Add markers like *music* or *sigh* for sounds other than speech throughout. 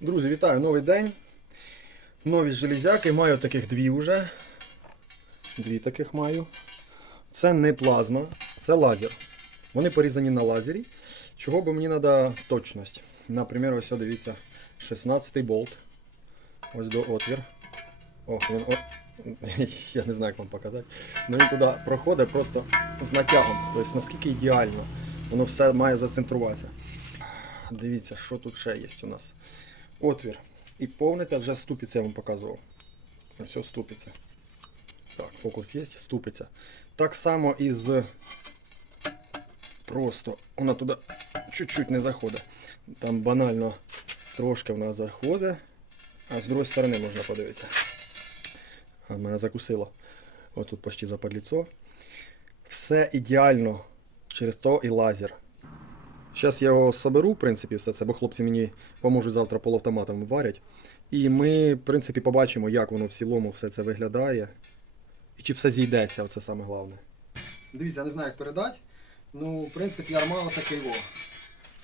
Друзі, вітаю! Новий день. Нові железяки. Маю таких дві вже. Дві таких маю. Це не плазма, це лазер. Вони порізані на лазері. Чого бо мені треба точність. Наприклад, ось дивіться, 16 болт. Ось до отвір. О, він о. *laughs* Я не знаю, як вам показати. Ну він туди проходить просто з натягом. Тобто наскільки ідеально. Воно все має зацентруватися. Дивіться, що тут ще є у нас. Отвір. І повните вже ступиця я вам показував. Ось ступиця. Так, фокус є, ступиця. Так само із. Просто вона туди чуть-чуть не заходить. Там банально трошки вона заходить, а з другої сторони можна подивитися. А мене закусило. Ось тут почти западліцо. Все ідеально через то і лазер. Зараз я його соберу, в принципі, все це, бо хлопці мені поможуть завтра полуавтоматом варять. І ми, в принципі, побачимо, як воно в цілому все це виглядає. І чи все зійдеться, оце саме головне. Дивіться, я не знаю, як передати. Ну, в принципі, армала такий во.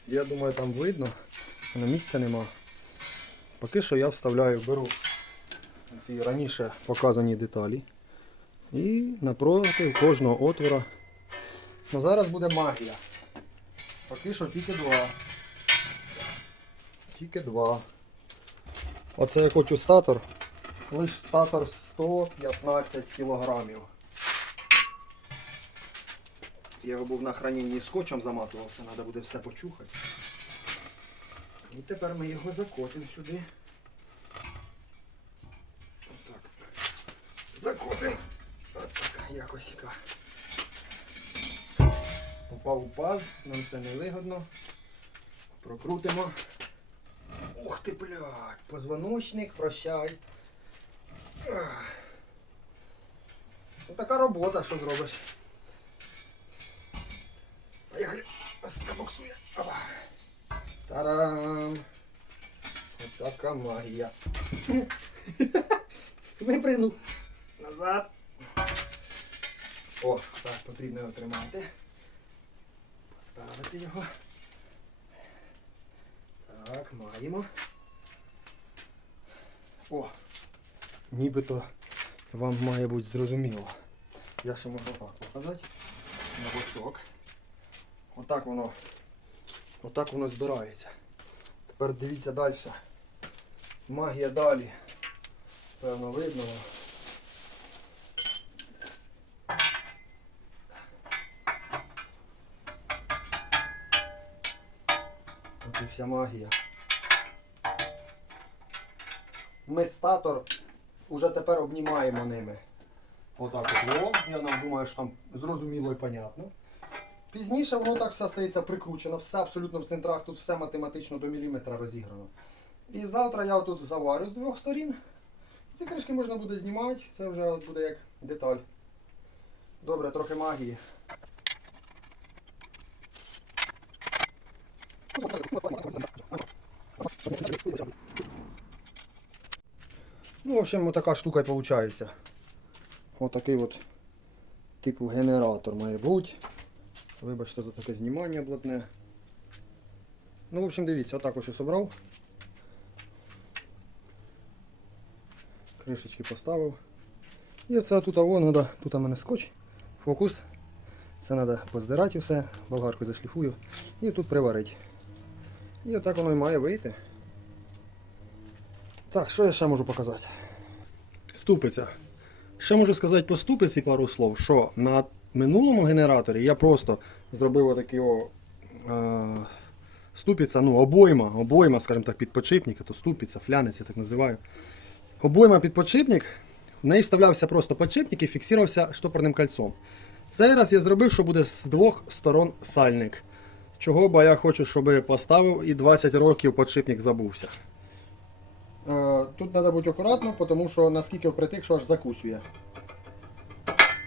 Я думаю, там видно. На місця нема. Поки що я вставляю, беру ці раніше показані деталі. І напроти кожного отвора. Ну зараз буде магія. Поки що тільки два. Тільки два. Оце я хочу статор. Лиш статор 115 кілограмів. Я його був на храненні скотчем заматував, це треба буде все почухати. І тепер ми його закотимо сюди. Отак. Закотимо. Отак, якось яка. Попав у паз, нам це не вигодно. Прокрутимо. Ух ти, блядь, позвоночник, прощай. Ах. Ну, така робота, що зробиш. Поїхали. Скабоксує. Опа. Та-дам! Отака магія. *laughs* Випригнув. Назад. О, так, потрібно його тримати. Поставити його. Так, маємо. О! Нібито вам має бути зрозуміло. Я ще можу так показати. На бочок. Отак воно. Отак воно збирається. Тепер дивіться далі. Магія далі. Певно видно. Вся магія. Ми статор уже тепер обнімаємо ними. Отак от. О, я нам думаю, що там зрозуміло і понятно. Пізніше воно так все стається прикручено, все абсолютно в центрах, тут все математично до міліметра розіграно. І завтра я тут заварю з двох сторін. Ці кришки можна буде знімати, це вже буде як деталь. Добре, трохи магії. Ну, в общем, вот така штука і виходить. Отакий от типу генератор має бути. Вибачте за таке знімання блатне. Ну, в общем, дивіться, отак ось собрав. Кришечки поставив. І оце тут вон, тут у мене скотч, фокус. Це треба поздирати все, болгаркою зашліфую і тут приварити. І отак воно і має вийти. Так, що я ще можу показати? Ступиця. Ще можу сказати по ступиці пару слов, що на минулому генераторі я просто зробив отакий о, е, ступиця, ну, обойма, обойма, скажімо так, підпочипник, то ступиця, флянець, я так називаю. Обойма підпочипник, в неї вставлявся просто подшипник і фіксувався штопорним кольцом. Цей раз я зробив, що буде з двох сторон сальник. Чого, бо я хочу, щоб поставив і 20 років подшипник забувся. Е, Тут треба бути акуратно, тому що наскільки впритик, що аж закусує.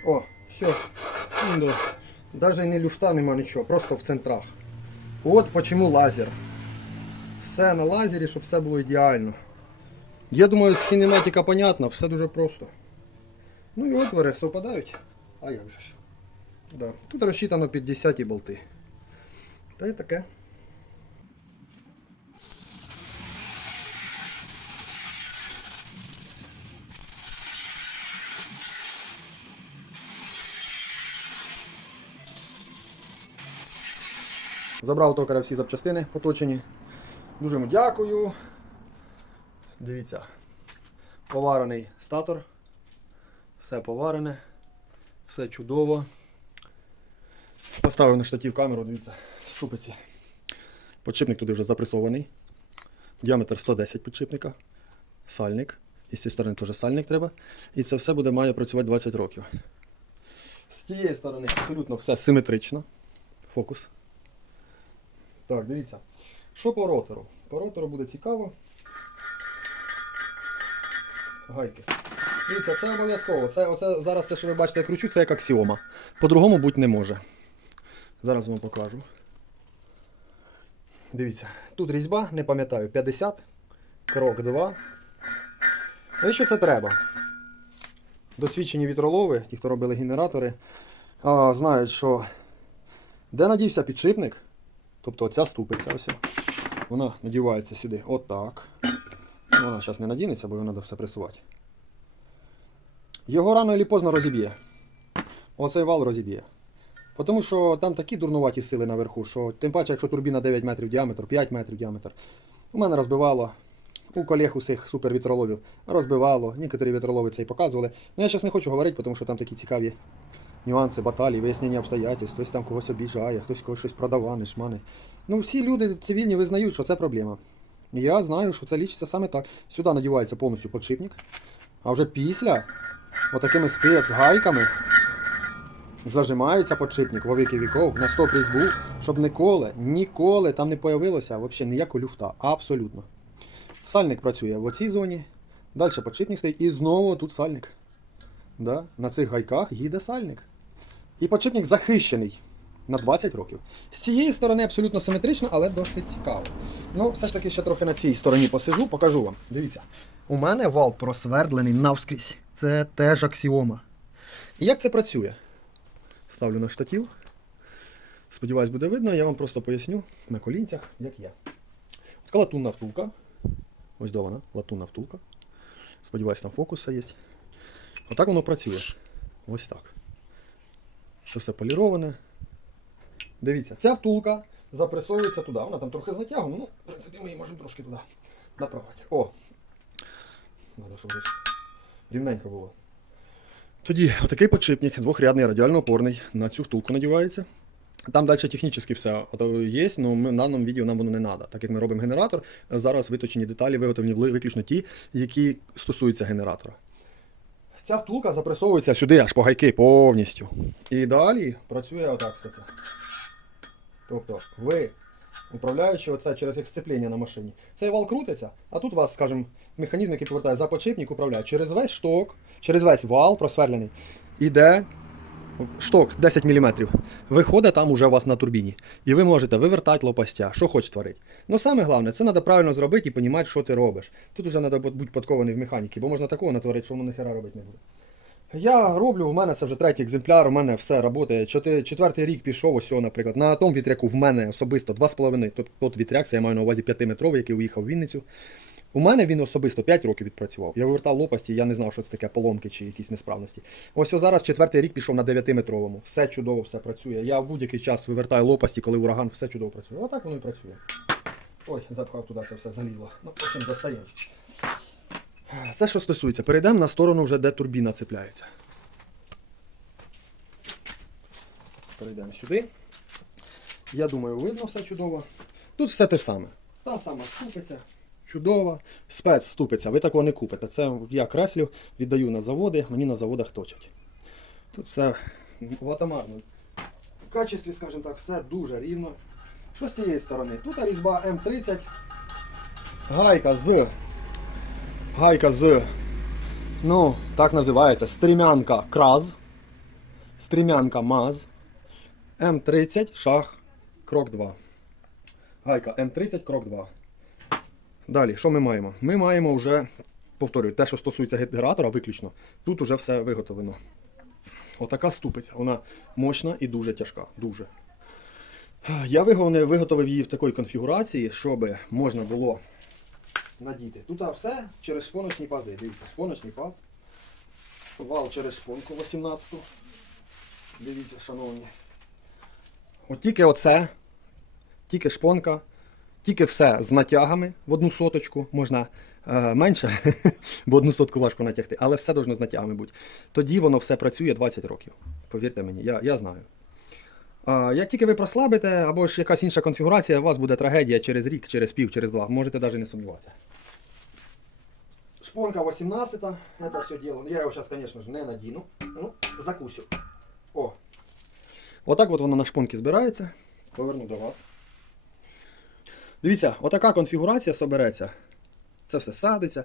О, все. Навіть не люфта нема нічого, просто в центрах. От чому лазер. Все на лазері, щоб все було ідеально. Я думаю, з кінематика понятно, все дуже просто. Ну і отвори совпадають. А як же ж? Да. Тут розчитано під 10 болти. Та й таке. Забрав токаря всі запчастини поточені. Дуже йому дякую. Дивіться. Поварений статор. Все поварене. Все чудово. Поставив на штатів камеру, дивіться, ступиці. Подшипник туди вже запресований. Діаметр 110 підшипника. Сальник. І з цієї сторони теж сальник треба. І це все буде має працювати 20 років. З тієї сторони абсолютно все симетрично. Фокус. Так, дивіться. Що по ротору? По ротору буде цікаво. Гайки. Дивіться, це обов'язково. Це, оце, зараз те, що ви бачите, я кручу, це як аксіома. По-другому бути не може. Зараз вам покажу. Дивіться, тут різьба, не пам'ятаю, 50, крок 2. І що це треба? Досвідчені вітролови, ті, хто робили генератори, знають, що де надівся підшипник, тобто оця ступиця, ось, вона надівається сюди отак. Вона зараз не надінеться, бо його треба все пресувати. Його рано чи поздно розіб'є. Оцей вал розіб'є. Тому що там такі дурнуваті сили наверху, що тим паче, якщо турбіна 9 метрів діаметр, 5 метрів діаметр. У мене розбивало. У колег усіх супервітроловів розбивало. Некоторі вітролови це і показували. Ну я зараз не хочу говорити, тому що там такі цікаві нюанси, баталії, вияснення обстоятельств, хтось там когось обіжає, хтось когось щось продавав, не шмани. Ну всі люди цивільні визнають, що це проблема. І Я знаю, що це лічиться саме так. Сюди надівається повністю подшипник, а вже після, отакими спецгайками, зажимається подшипник во віки віков на 100 різьбу, щоб ніколи, ніколи там не появилося взагалі ніякого люфта. Абсолютно. Сальник працює в оцій зоні, далі подшипник стоїть і знову тут сальник. Да? На цих гайках їде сальник. І подшипник захищений на 20 років. З цієї сторони абсолютно симетрично, але досить цікаво. Ну, все ж таки ще трохи на цій стороні посижу, покажу вам. Дивіться. У мене вал просвердлений навскрізь. Це теж аксіома. І як це працює? Ставлю на штатів. Сподіваюсь, буде видно, я вам просто поясню на колінцях, як є. Така латунна втулка. Ось до вона, латунна втулка. Сподіваюсь, там фокуса є. Отак воно працює. Ось так. Це все поліроване. Дивіться, ця втулка запресовується туди. Вона там трохи з натягом, ну, в принципі, ми її можемо трошки туди направити. О! Надо, щоб рівненько було. Тоді отакий подшипник, двохрядний радіально опорний, на цю втулку надівається. Там далі технічно все є, але ми, в даному відео нам воно не треба. Так як ми робимо генератор, зараз виточені деталі виготовлені виключно ті, які стосуються генератора. Ця втулка запресовується сюди аж по гайки повністю. І далі працює отак все це. Тобто ви, управляючи оце через сцеплення на машині, цей вал крутиться, а тут у вас, скажімо, механізм, який повертає за подшипник, управляє через весь шток, через весь вал просверлений, іде шток 10 мм. Виходить там уже у вас на турбіні. І ви можете вивертати лопастя, що хоч творить. Ну саме головне, це треба правильно зробити і розуміти, що ти робиш. Тут вже треба бути подкований в механіки, бо можна такого натворити, що воно ніхера робити не буде. Я роблю, у мене це вже третій екземпляр, у мене все працює. Четвертий рік пішов, ось, наприклад. На тому вітряку в мене особисто 2,5. Тот, тот вітряк, це я маю на увазі 5-метровий, який уїхав в Вінницю. У мене він особисто 5 років відпрацював. Я вивертав лопасті, я не знав, що це таке поломки чи якісь несправності. Ось о, зараз четвертий рік пішов на 9-метровому. Все чудово, все працює. Я в будь-який час вивертаю лопасті, коли ураган, все чудово працює. Отак воно і працює. Ой, запхав туди це все залізло. Ну, потім достаємо. Це що стосується. Перейдемо на сторону вже, де турбіна цепляється. Перейдемо сюди. Я думаю, видно все чудово. Тут все те саме. Та сама ступиця. Чудова. Спец ступиця. Ви такого не купите. Це я креслю, віддаю на заводи, мені на заводах точать. Тут все в атомарному качестві, скажімо так, все дуже рівно. Що з цієї сторони? Тут різьба М30. Гайка з. Гайка з. Ну, так називається. Стрімянка краз. Стрімянка МАЗ. М30 шаг крок 2. Гайка М30 крок 2. Далі, що ми маємо? Ми маємо вже, повторюю, те, що стосується генератора, виключно. Тут вже все виготовлено. Отака ступиця. Вона мощна і дуже тяжка. Дуже. Я виготовив, її в такій конфігурації, щоб можна було надіти. Тут все через шпоночні пази. Дивіться, шпоночний паз. Вал через шпонку 18. Дивіться, шановні. От тільки оце тільки шпонка, тільки все з натягами в одну соточку, можна е, менше, *laughs* бо одну сотку важко натягти, але все должно з натягами бути. Тоді воно все працює 20 років. Повірте мені, я, я знаю. Як тільки ви прослабите, або ж якась інша конфігурація, у вас буде трагедія через рік, через пів, через два. Можете навіть не сумніватися. Шпонка 18 это все дело. Я його зараз, звісно ж, не надіну. Ну, закусю. О. Отак от воно на шпонки збирається. Поверну до вас. Дивіться, отака конфігурація собереться. Це все садиться.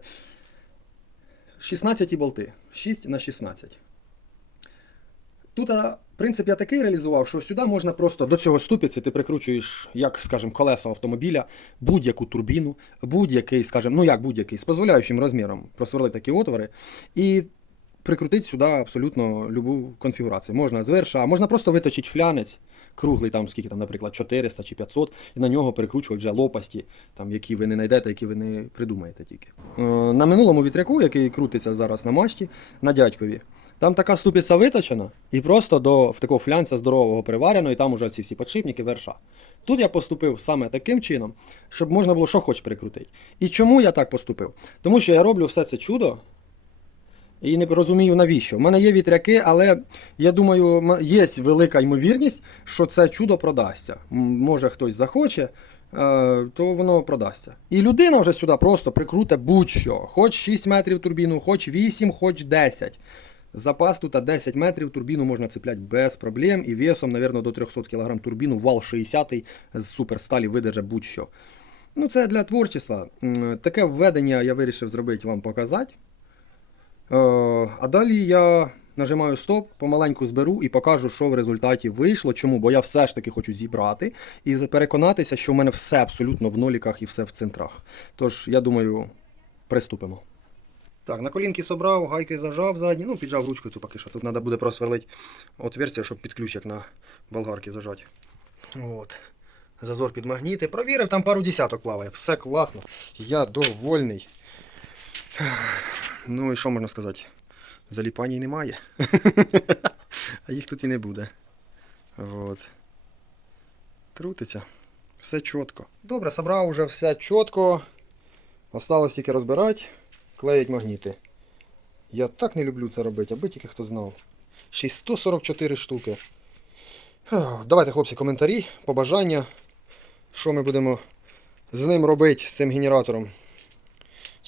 16 болти. 6 на 16. Тут принцип я такий реалізував, що сюди можна просто до цього ступиці ти прикручуєш, як, скажімо, колесо автомобіля, будь-яку турбіну, будь-який, скажімо, ну як будь-який, з дозволяючим розміром просверлити такі отвори. І прикрутити сюди абсолютно любу конфігурацію. Можна з верша, можна просто виточити флянець, круглий, там, скільки там, наприклад, 400 чи 500, і на нього перекручувати вже лопасті, там, які ви не знайдете, які ви не придумаєте тільки. Е, на минулому вітряку, який крутиться зараз на мачті, на дядькові, там така ступиця виточена, і просто до в такого флянця здорового приварено, і там уже ці всі подшипники, верша. Тут я поступив саме таким чином, щоб можна було що хоч прикрутити. І чому я так поступив? Тому що я роблю все це чудо і не розумію навіщо. У мене є вітряки, але я думаю, є велика ймовірність, що це чудо продасться. Може хтось захоче, е, то воно продасться. І людина вже сюди просто прикруте будь-що. Хоч 6 метрів турбіну, хоч 8, хоч 10. Запас тут 10 метрів турбіну можна цепляти без проблем і весом, мабуть, до 300 кг турбіну, вал 60 з суперсталі видержа будь-що. Ну, це для творчества. Таке введення я вирішив зробити вам показати. Е, А далі я нажимаю стоп, помаленьку зберу і покажу, що в результаті вийшло. Чому? Бо я все ж таки хочу зібрати і переконатися, що в мене все абсолютно в ноліках і все в центрах. Тож, я думаю, приступимо. Так, на колінки собрав, гайки зажав задні, ну, піджав ручку цю поки що. Тут треба буде просверлити отверстя, щоб під ключик на болгарки зажати. От. Зазор під магніти. Провірив, там пару десяток плаває. Все класно. Я довольний. Ну і що можна сказати? Заліпаній немає. *laughs* а їх тут і не буде. От. Крутиться. Все чітко. Добре, собрав уже все чітко. Осталось тільки розбирати, клеїть магніти. Я так не люблю це робити, аби тільки хто знав. Ще 144 штуки. Давайте, хлопці, коментарі, побажання. Що ми будемо з ним робити, з цим генератором.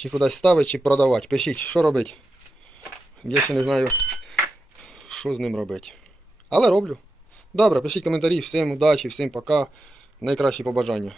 Чи кудись ставити, чи продавати. Пишіть, що робити. Я ще не знаю, що з ним робити. Але роблю. Добре, пишіть коментарі, всім удачі, всім пока. Найкращі побажання.